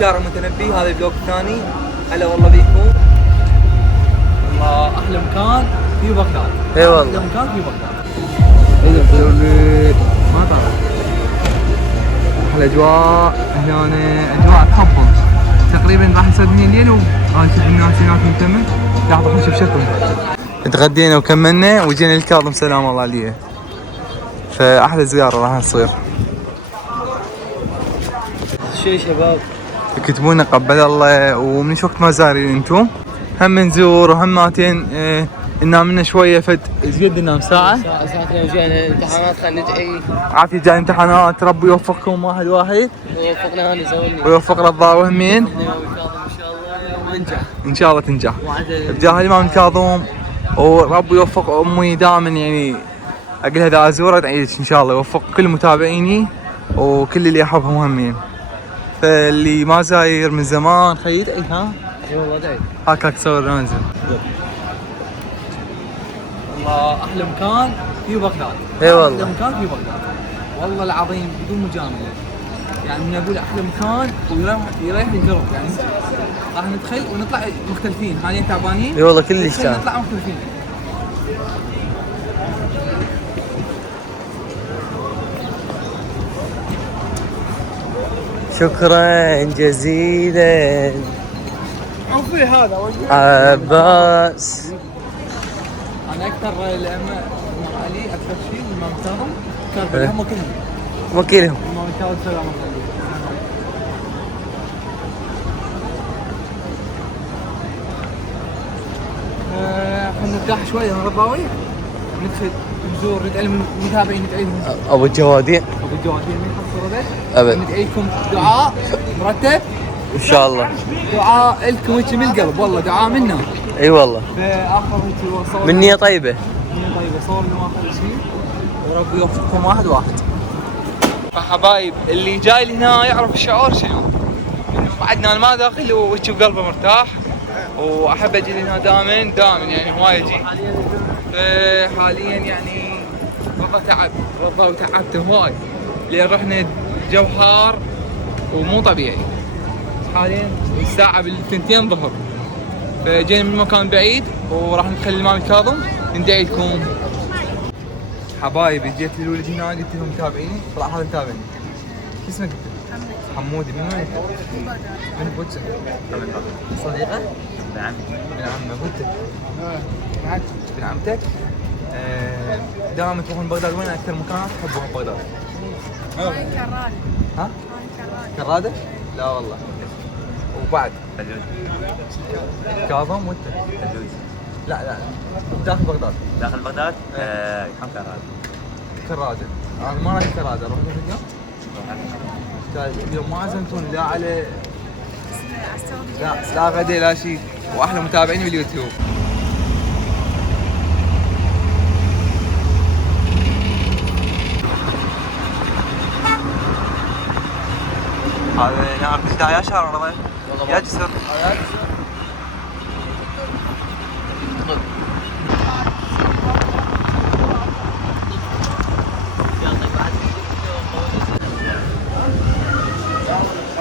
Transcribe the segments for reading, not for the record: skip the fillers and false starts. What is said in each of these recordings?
شارع المتنبي. هذا البلوك الثاني. هلا والله بيكم. والله احلى مكان في بغداد. اي والله احلى مكان في بغداد. ما طلع احلى اجواء هنا، اجواء تحبهم. تقريبا راح يصدني الليل واشوف الناس هناك مهتمه قاعد اخش بشكل. تغدينا وكملنا وجينا الكاظم سلام الله عليه. فاحلى زياره راح تصير. شو شباب يكتبون لنا قبل الله، ومن وقت ما زارين انتم هم نزور وهم ماتين ننام لنا شويه فد قد ننام ساعه ساعتين وجينا امتحانات خلينا ندعي عافيه. جاي امتحانات ربي يوفقكم واحد ووفقنا هاني زولنا ويوفق رضا وهمين الامام الكاظم ان شاء الله وننجح ان شاء الله تنجح بجاه الامام الكاظم. وربي يوفق امي دائما، يعني اقولها اذا ازوره ادعي لك ان شاء الله يوفق كل متابعيني وكل اللي احبهم همين. فاللي ما زاير من زمان خيي ادعي. ها اي والله ادعي هاكاك تصور ننزل. والله احلى مكان في بغداد. اي والله احلى مكان في بغداد والله العظيم بدون مجامله. يعني من اقول احلى مكان ويريح القلب. يعني راح ندخل ونطلع مختلفين، حاليا تعبانين. اي والله كلش تعب. نطلع مختلفين. شكرا جزيلا عفوي هذا عباس. انا اكثر الامام علي اكثر شيء الامام الكاظم كان هم كلهم وكيلهم الامام الكاظم سلام الله عليه. خلينا نرتاح شويه من رباوي. ندخل نزور ندعي المتابعين، ندعي لهم. ابو الجوادين ابو الجوادين من حصل ردت ابد. ندعي لكم دعاء مرتب ان شاء الله. دعاء لكم هيك من القلب والله دعاء منا. اي والله في اخر هيك صور من نية طيبة. طيب صور لنا اخر شيء وربي يوفقكم واحد. فحبايب اللي جاي لهنا يعرف الشعور شنو. انه بعدنا انا ما داخل ووجهي بقلبه مرتاح، واحب اجي لهنا دائما يعني هواي اجي. حاليا يعني والله تعب والله وتعبت هواي لان رحنا جو حار ومو طبيعي. حاليا الساعة بالثنتين ظهر، فجينا من مكان بعيد وراح ندخل الامام الكاظم ندعي لكم. حبايبي جيت للولد هنا قلت لهم متابعيني، طلع هذا متابعني. شو اسمك قلت له؟ حمودي. من وين انت؟ من بوتسن. صديقة؟ ابن عمي. ابن عمه قلت ابن عمتك. دائما تروحون بغداد، وين اكثر مكان تحبوها ببغداد؟ كرادة. ها؟ كرادة؟ لا والله. وبعد كاظم وانت؟ لا داخل بغداد. داخل بغداد؟ كم كرادة؟ كرادة. انا ما رايح كرادة، رحت اليوم؟ اليوم ما عزمتوني لا على لا غدا لا شيء، واحلى متابعيني باليوتيوب. هذا نعم بالله يا شهر رمضان يا جسر.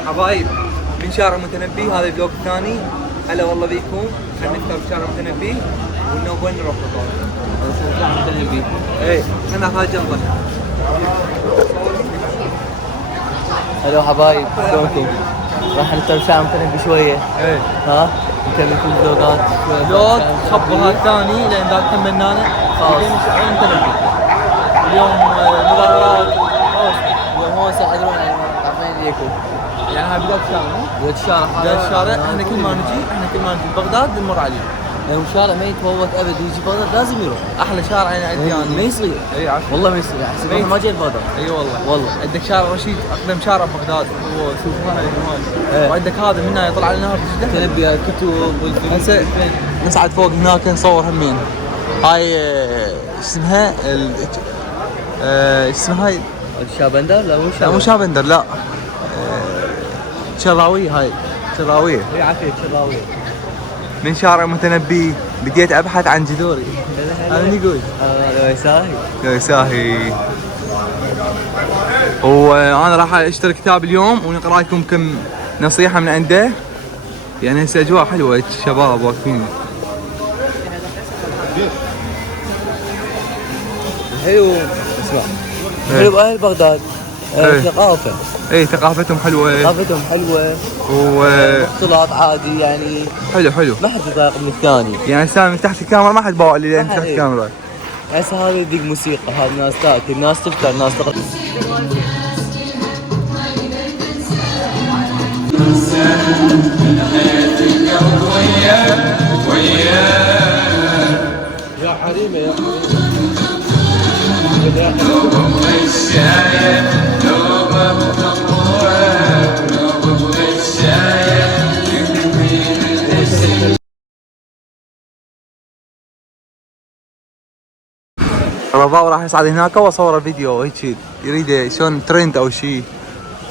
حبايب من شارع المتنبي. هذا البلوك الثاني. هلا والله بيكم. خلينا نفطر بشارع المتنبي ونوب وين نروح بالضبط. شارع المتنبي. ايه خلينا ناخذ جنبه. هلو حبايب شلونكم؟ راح نفطر شارع المتنبي شوية. ايه ها؟ نكمل كل الفلوقات. فلوق خبر هذا الثاني لان ذاك كملنا خلاص. شارع المتنبي. اليوم مظاهرات اليوم هون صادرون عارفين ليكم. يعني هاي بداية الشارع. بداية الشارع بداية الشارع. احنا كل ما نجي بغداد نمر عليه. لو شارع ما يتفوت ابد ويجي بغداد لازم يروح. احلى شارع انا عندي انا. ما يصير. اي عارف والله ما يصير. احسن احنا ما جاي بغداد. اي والله. والله عندك شارع رشيد اقدم شارع بغداد. هو شوف هاي إيه. وعندك هذا من هنا يطلع على نهر جدة. تنبي الكتب هسه نصعد فوق هناك نصور همين. هاي ايش اسمها؟ ايش اسمها هاي؟ الشابندر؟ لا مو شابندر لا. شراوية هاي شراوية. اي عافية شراوية. من شارع المتنبي بديت ابحث عن جذوري. هذا اللي يقول لو يساهي. يا يساهي. وانا راح اشتري كتاب اليوم ونقرا لكم كم نصيحة من عنده. يعني هسه اجواء حلوة، شباب واقفين. حلو. اسمع، حلو اهل بغداد. إيه. ثقافة. اي ثقافتهم حلوة. ثقافتهم حلوة. و اختلاط عادي يعني. حلو. ما حد يضايق من الثاني. يعني هسه من تحت الكاميرا ما حد باوع لي لين ما حد، تحت إيه. الكاميرا. هسه هذا يدق موسيقى، هذا ناس تاكل، ناس تفطر، ناس تقرا. يا حريمه يا رضاو راح يصعد هناك واصور فيديو هيك يريد شلون ترند او شيء.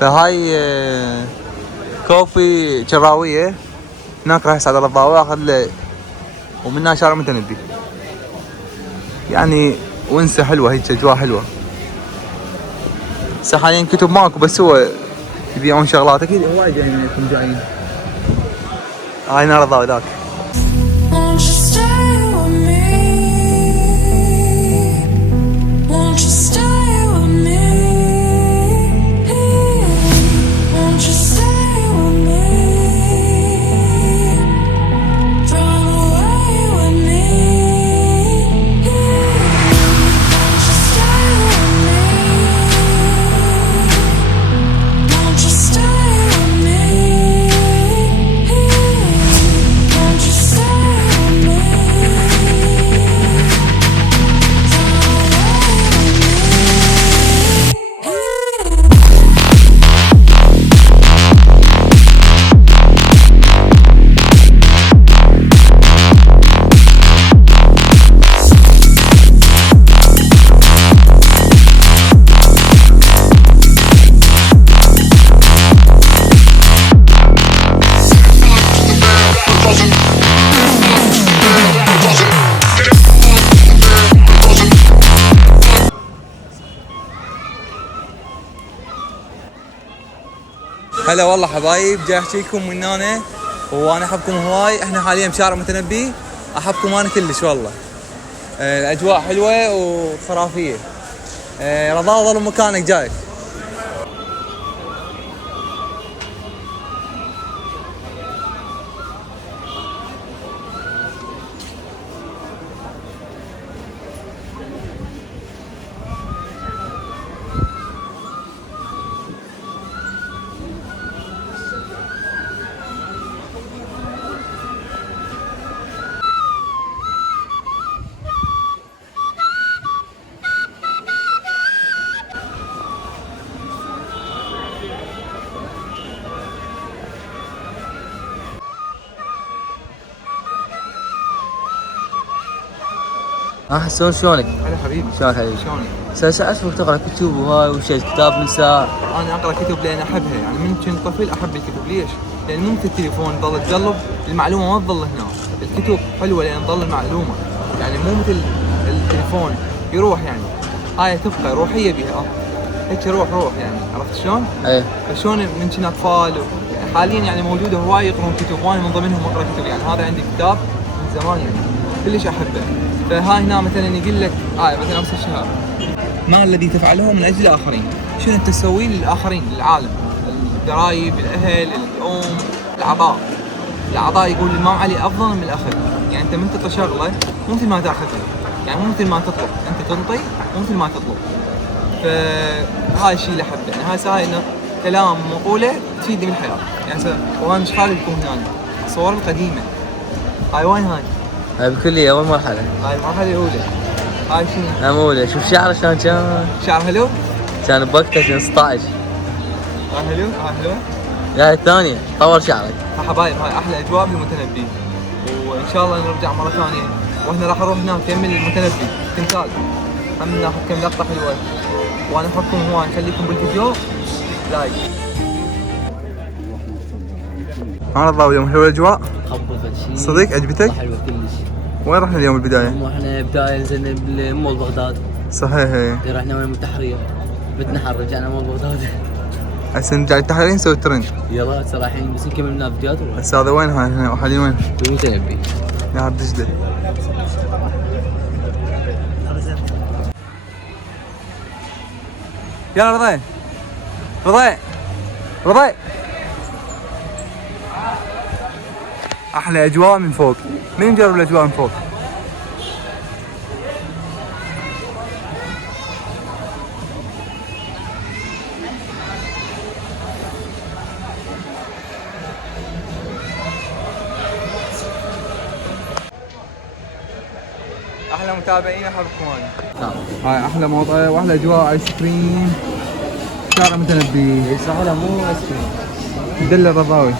فهاي كوفي شراوية هناك راح يصعد رضاو واخذ له، ومنها شارع متنبي. يعني ونسة حلوة هيك، اجواء حلوة. هسه حاليا كتب ماكو، بس هو يبيعون شغلات اكيد هواي جايين منكم جايين. هاي نار رضاو ذاك. Won't you stay with me? Won't you stay with me? Won't you stay with me? Run away with me. Won't you stay with me? Won't you stay with me? Won't you stay with me? هلا والله حبايب، جاي احكي لكم من هنا وانا احبكم هواي. احنا حاليا بشارع متنبي، احبكم انا كلش والله. الاجواء حلوه وخرافيه. رضا ظل مكانك جاي. حسون شلونك؟ هلا حبيبي، شلونك حبيبي؟ شلونك؟ اشوفك تقرا كتب وهاي وشيء كتاب نساء. انا اقرا كتب لان احبها، يعني من كنت طفل احب الكتب. ليش؟ لان مو مثل التليفون تظل تقلب المعلومه ما تظل هنا. الكتب حلوه لان تظل المعلومه، يعني مو مثل التليفون يروح. يعني هاي تبقى روحيه بها، هيك روح يعني. عرفت شلون؟ ايه. فشلون من كنا اطفال يعني حاليا يعني موجوده هواي يقرون كتب، وانا من ضمنهم اقرا كتب. يعني هذا عندي كتاب من زمان يعني كلش احبه. فهاي هنا مثلا يقول لك مثلا نفس الشهر، ما الذي تفعله من اجل الاخرين؟ شنو انت تسويه للاخرين، للعالم، القرايب، الاهل، الام، العطاء يقول الامام علي افضل من الاخذ. يعني انت من تعطي شغله مو مثل ما تاخذها، يعني مو مثل ما تطلب، انت تنطي مو مثل ما تطلب. فهاي الشيء اللي احبه. يعني هاي انه كلام مقوله تفيدني بالحياه. يعني وانا مش خالي لكم هنا الصور القديمه. هاي وين هاي؟ هاي بكلية اول مرحلة. هاي المرحله الاولى. هاي شنو؟ اولى. شوف شعره شلون كان. شعر حلو؟ كان بوقته كان 16. هاي حلو؟ هاي حلو؟ هاي الثانية طور شعرك. حبايب هاي احلى اجواء بالمتنبي، وان شاء الله نرجع مره ثانيه. واحنا راح نروح هناك نكمل المتنبي تمثال، هم ناخذ كم لقطه حلوه. وانا احبكم هواي، نخليكم بالفيديو لايك. انا رضا اليوم حلوه الاجواء؟ خبط شيء صدق عجبتك؟ حلوه كلش. وين رحنا اليوم البدايه؟ احنا بداية نزلنا بمول بغداد. صحيح. رحنا وين التحرير، بتنحر رجعنا مول بغداد. هسه نرجع للتحرير نسوي ترند. يلا هسه رايحين بس نكمل لنا فيديوهات هسه هذا وين هنا حاليا وين؟ بالمتنبي. نهر دجلة. يلا رضي رضي رضي. احلى اجواء من فوق. مين جرب الاجواء من فوق؟ احلى متابعين احبكم انا. هاي احلى موطئ واحلى اجواء ايس كريم. شارع متنبي. يسمعونها مو ايس كريم. دلة الرضاوي.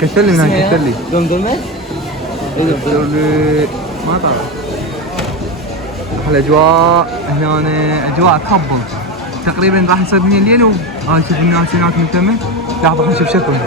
كتلي من هناك كتلي. دمدمة؟ اي ما طلع. احلى اجواء هنا اجواء تخبل. تقريبا راح يصير 2 الليل شوف الناس هناك مهتمة. لحظة خلينا نشوف شكلهم.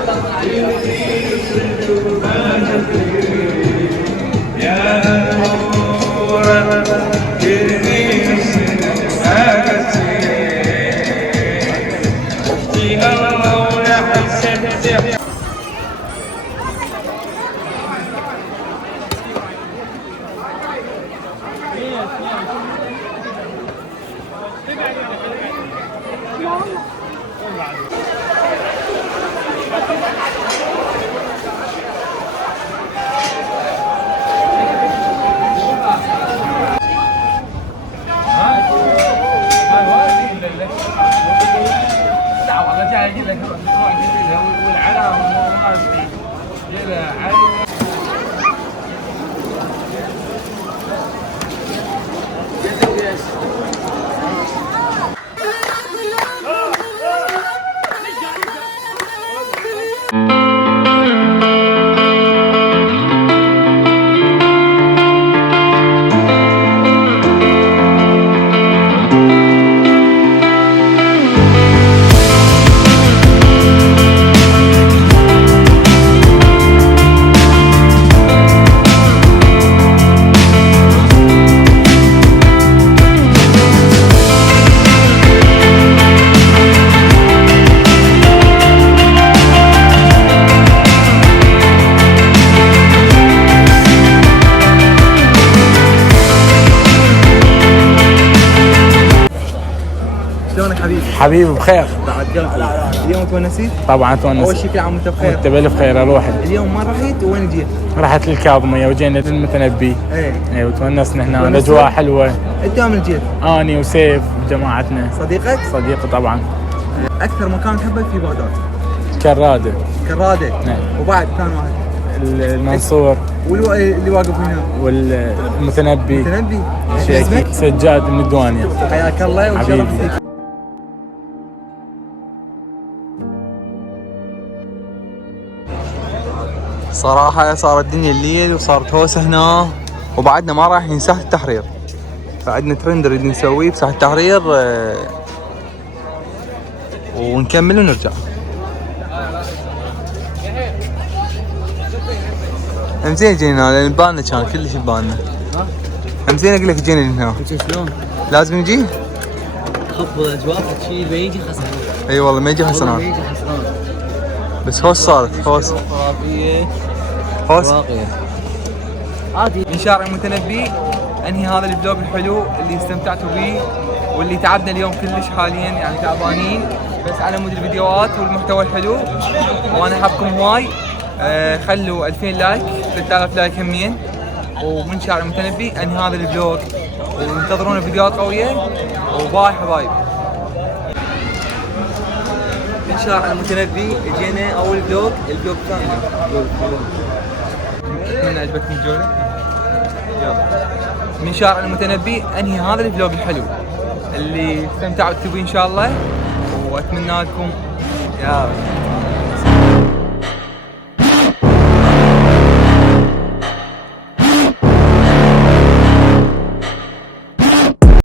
شلونك حبيبي؟ حبيبي بخير. اليوم تونسيت؟ طبعا تونس. اول شيء كل عام وانت بخير. وانت بالف خير روحي. اليوم ما رحت وين جيت؟ رحت للكاظمية وجينا للمتنبي. ايه وتونسنا هنا تونست؟ الاجواء حلوه. انت من جيت؟ اني وسيف وجماعتنا. صديقك؟ صديقي طبعا. اكثر مكان تحبه في بغداد؟ كراده. كراده. نعم. وبعد ثاني واحد؟ المنصور اللي واقف هنا؟ والمتنبي. متنبي. شيخ سجاد من الدوانية. حياك الله وشرف حبيبي. فيك. صراحة صارت الدنيا الليل وصارت هوسة هنا وبعدنا ما رايحين ساحة التحرير. فعندنا ترند نريد نسويه بساحة التحرير ونكمل ونرجع. همزين جينا لان ببالنا كان كلش ببالنا. همزين اقول لك جينا هنا. شلون؟ لازم نجي؟ خفض الاجواء شيء ما يجي خسران. اي والله ما يجي ما خسران. يجي خسران. بس هوس صارت هوس. خرافية. هوس. واقية. عادي. من شارع المتنبي انهي هذا الفلوج الحلو اللي استمتعتوا به واللي تعبنا اليوم كلش حاليا يعني تعبانين بس على مود الفيديوهات والمحتوى الحلو وانا احبكم هواي. خلوا 2000 لايك 3000 لايك همين. ومن شارع المتنبي انهي هذا الفلوج وانتظرونا فيديوهات قويه وباي حبايب. من شارع المتنبي اجينا اول فلوج الفلوج الثاني. اتمنى عجبتكم الجوله. يلا من شارع المتنبي انهي هذا الفلوج الحلو اللي استمتعتوا به ان شاء الله واتمنى لكم يا